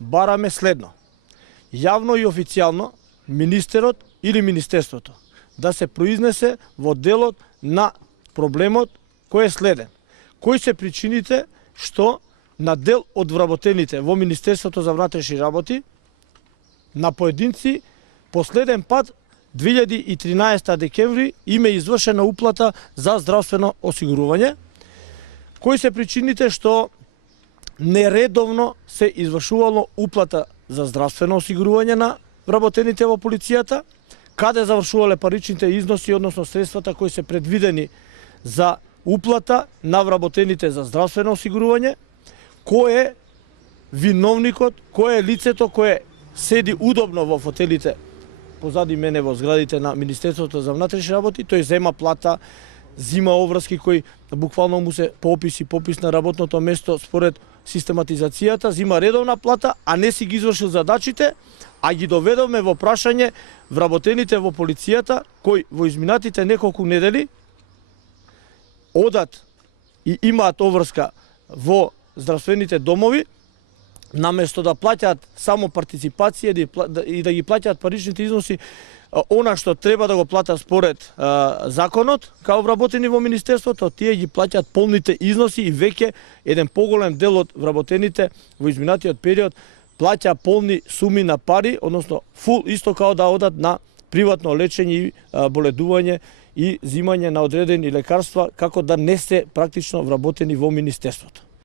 бараме следно. Јавно и официјално министерот или министерството да се произнесе во делот на проблемот кој е следен. Кои се причините што на дел од вработените во Министерството за внатрешни работи на поединци последен пат 2013 декември им е извршена уплата за здравствено осигурување. Кои се причините што нередовно се извршувало уплата за здравствено осигурување на вработените во полицијата, каде завршувале паричните износи, односно средствата кои се предвидени за уплата на вработените за здравствено осигурување, кој е виновникот, кој е лицето кое седи удобно во фотелите позади мене во зградите на Министерството за внатрешни работи, тој зема плата, зима оврски кои буквално му се попис на работното место според систематизацијата, зима редовна плата, а не си ги извршил задачите, а ги доведовме во прашање вработените во полицијата кои во изминатите неколку недели одат и имаат оврска во здравствените домови, наместо да плаќаат само партиципација и да ги плаќаат паричните износи, она што треба да го платат според законот, као вработени во Министерството, тие ги плаќаат полните износи и веќе еден поголем дел од вработените во изминатиот период плаќа полни суми на пари, односно фул, исто као да одат на приватно лечење и боледување и зимање на одредени лекарства, како да не се практично вработени во Министерството.